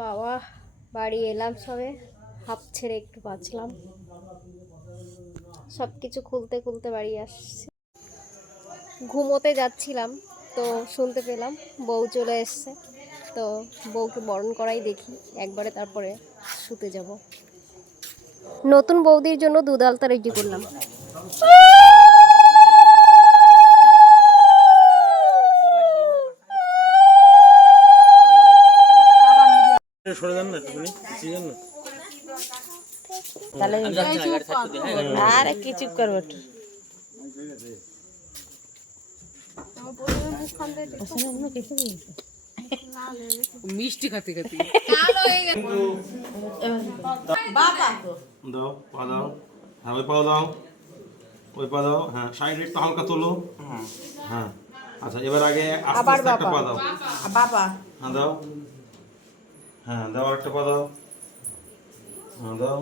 বাবা বাড়ি এলাম সবে, হাফ ছেড়ে একটু বাঁচলাম। সব কিছু খুলতে খুলতে বাড়ি আসছি। ঘুমোতে যাচ্ছিলাম তো শুনতে পেলাম বউ চলে এসছে, তো বউকে বরণ করাই দেখি একবারে, তারপরে শুতে যাব। নতুন বৌদির জন্য দুধ আলতা রেডি করলাম। সরে যান না তুমি, যান না তাহলে আর কি চুপ করবো মিষ্টি খাতে খাতে দাও, পা দাও, হ্যাঁ ওই পা দাও, ওই পা দাও, হ্যাঁ সাইড একটু হালকা তোলো, হ্যাঁ আচ্ছা এবার আগে আস্তে আস্তে একটা পা দাও, বাবা হ্যাঁ দাও, হ্যাঁ দাও, একটা পা দাও, হ্যাঁ দাও।